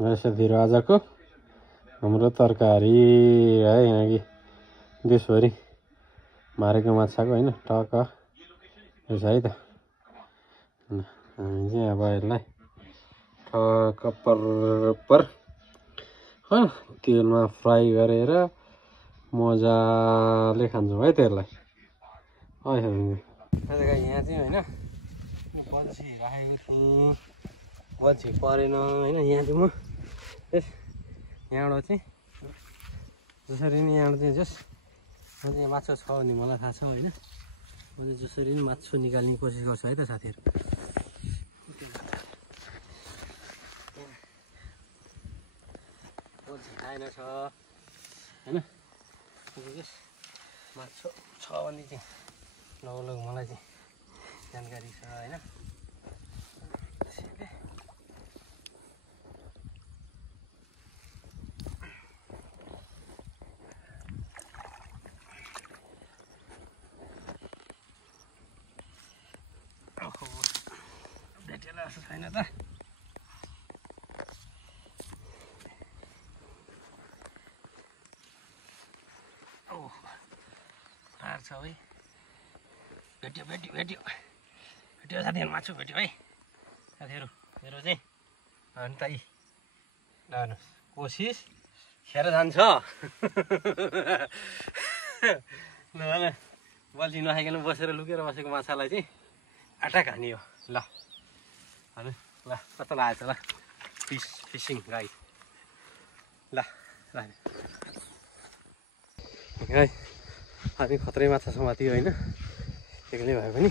साथीहरु आजको हाम्रो तरकारी है यहाँकी देशभरि मारेको माछाको हैन टक रहेछ है त। हामी चाहिँ अब यसलाई ठक पर तेलमा फ्राई गरेर मजाले खान्छौँ है त्यसलाई। यहाँ चाहिँ हैन बल्छी राखेको छु, बल्छी परेन हैन। यहाँ चाहिँ म यहाँबाट चाहिँ जसरी नै यहाँबाट चाहिँ यहाँ माछा छ भने मलाई थाहा छ हैन। म चाहिँ जसरी नि माछा निकाल्ने कोसिस गर्छु है त साथीहरु। बल्छी खाएन छ हैन। माछा छ भने चाहिँ लगभग मलाई चाहिँ जानकारी छ हैन। भेटेला जस्तो छैन त। छ है। भेट्यो साथीहरु, माछु भेट्यो है साथीहरु। मेरो चाहिँ अन्त कोसिस खेर जान्छ। ल बल्छी नखाइकन बसेर लुकेर बसेको माछालाई चाहिँ अट्याक हान्ने हो। ल ल कस्तो लागेको छ ल फिसिङ गाइस। ल है हामी खत्रै माछा समातियो होइन। एक्लै भए पनि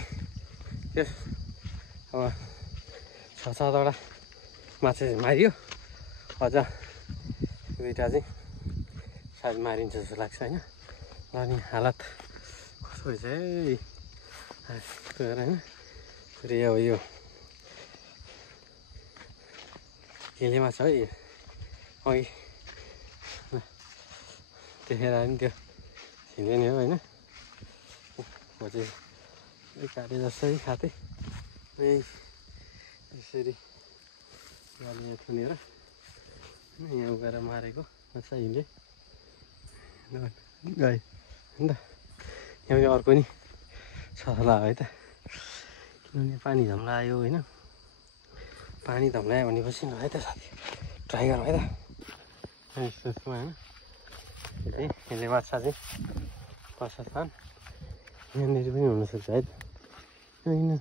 त्यस अब 6-7वटा माछा चाहिँ मारियो। अझ दुईटा चाहिँ सायद मारिन्छ जस्तो लाग्छ होइन। अनि हालत कस्तो रहेछ है होइन। फेरि अब यो केले माछा है। अघि देखेर नि त्यो छिने नि हो होइन। म चाहिँ काटे जस्तै खाँदै यसरी यहाँ थुनेर यहाँ उगाएर मारेको माछा हिले गए होइन त। यहाँ अर्को नि छ होला है त। किनभने पानी धम्लायो होइन। पानी धम्लायो भनेपछि न है त साथी ट्राई गरौँ है त। यसमा होइन यसले माछा चाहिँ पर्छ स्थान यहाँनिर पनि हुनसक्छ है त। होइन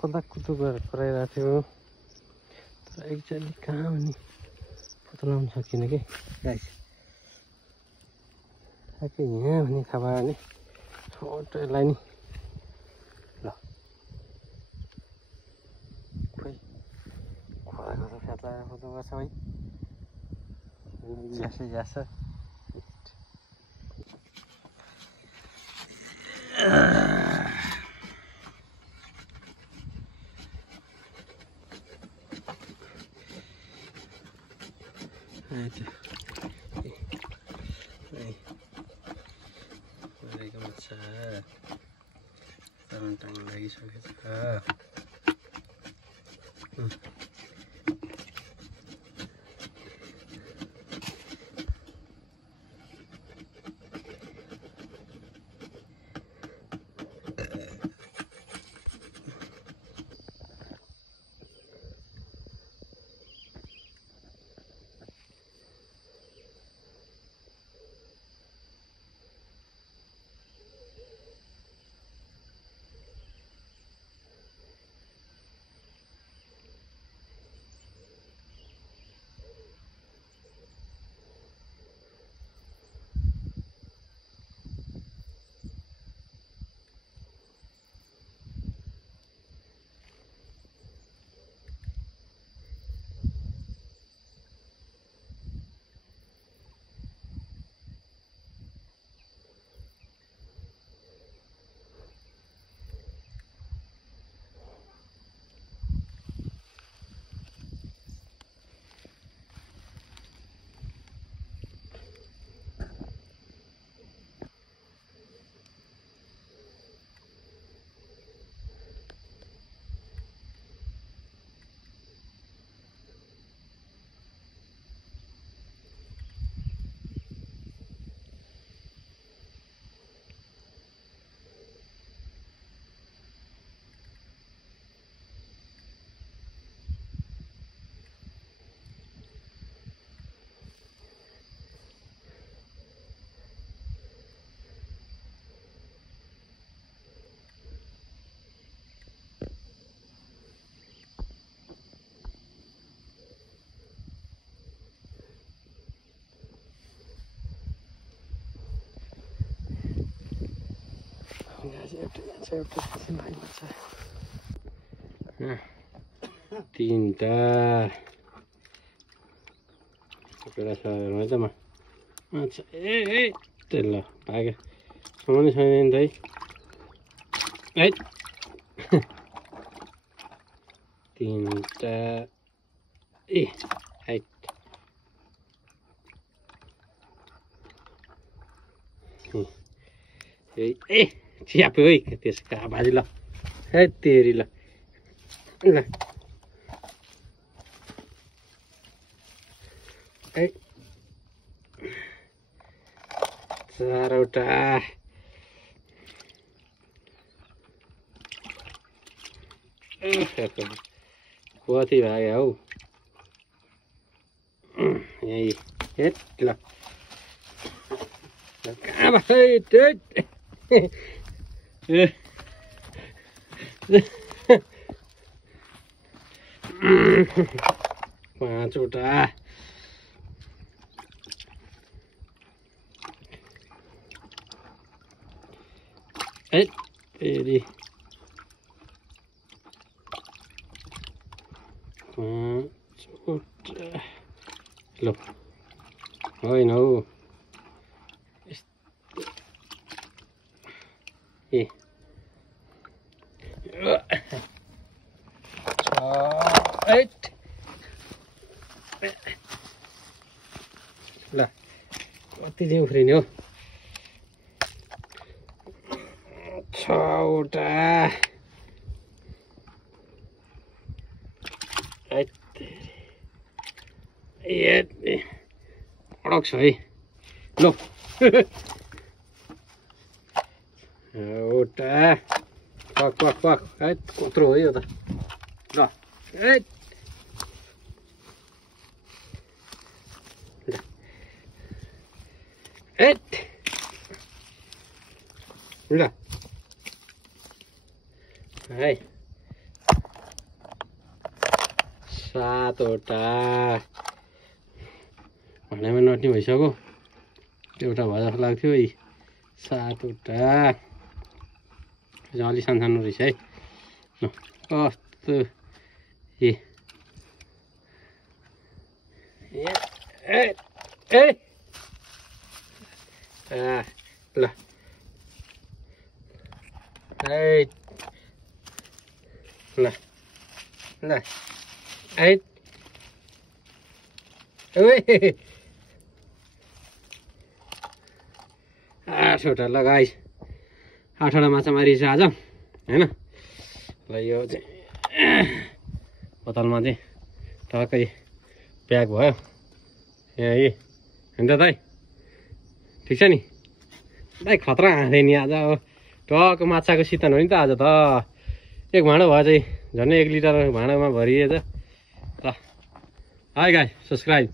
कता कुतो गरेर कराइरहेको थियो तर एक्ज्याक्टली कहाँ भन्ने पत्ता लगाउन सकिनँ कि गाइस। ठ्याक्कै यहाँ भन्ने थाहा पायो भने छोटो यसलाई नि ल खोइ खोलाको त फ्याट लगाएर फोटो गर्छ है। ज्यास मारेको माछा टाङ लागिसकेछ। तीनटा केटा छ है त म अच्छा ए ल भाग्यो समानै छैन नि त है तीनटा ए हाइट ए च्याप्यो है त्यसको बाजी ल है तेरी ल ल है चारवटा कति भाग्यो हौ यही हेट ल कहाँ भयो पाँचवटा है फेरि पाँचवटा ल होइन हौ ए ल कति चाहिँ उफ्रिने हो छवटा अडक छ है ल एउटा पक पक पक है कत्रो हो यो त ल ल है सातवटा भनेमा नट्ने भइसक्यो एउटा भए जस्तो लाग्थ्यो है सातवटा अलि सानो रहेछ है कस्तो ए ल ल ल आठवटा ल गाइस आठवटा माछा मारिछ आज होइन ल यो चाहिँ बोतलमा चाहिँ टक्कै प्याक भयो यही होइन त दाइ ठिक छ नि दाइ खतरा हाँस्दै नि आज अब टक्क माछाको सितन हो नि त आज त एक भाँडो भयो चाहिँ झन्डै 1 लिटर भाँडामा भरिएछ ल high guys subscribe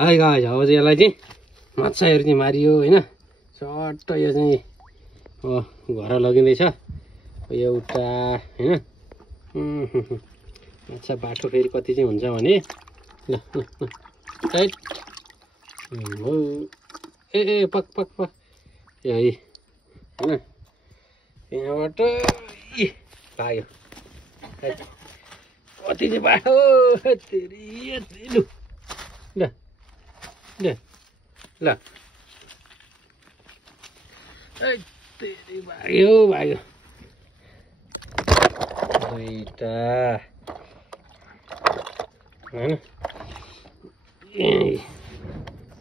high guys अब चाहिँ यसलाई चाहिँ माछाहरू चाहिँ मारियो होइन चट्ट यो चाहिँ घर लगिँदैछ एउटा होइन माछा बाटो फेरि कति चाहिँ हुन्छ भने ल हो ए पक पक पक यही होइन यहाँबाट भाग्यो कति चाहिँ बाटो तेरि लु ल ल ल तेरि भाग्यो भाग्यो दुईटा होइन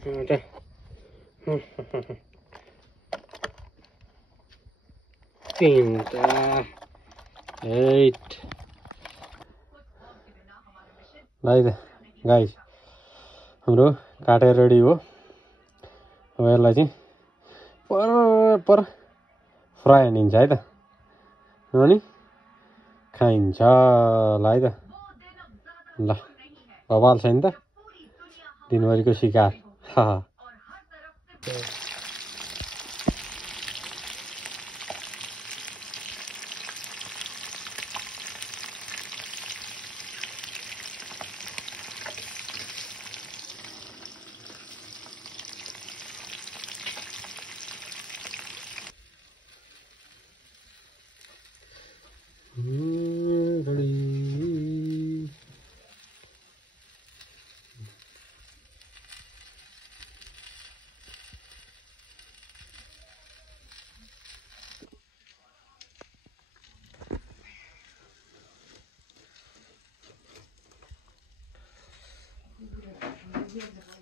एउटा तीनटा एट गाइस हाम्रो काटेर रेडी हो अब यसलाई चाहिँ पर फ्राई हानिन्छ है त अनि खाइन्छ ल है त ल बवाल छ नि त दिनभरिको शिकार Yes,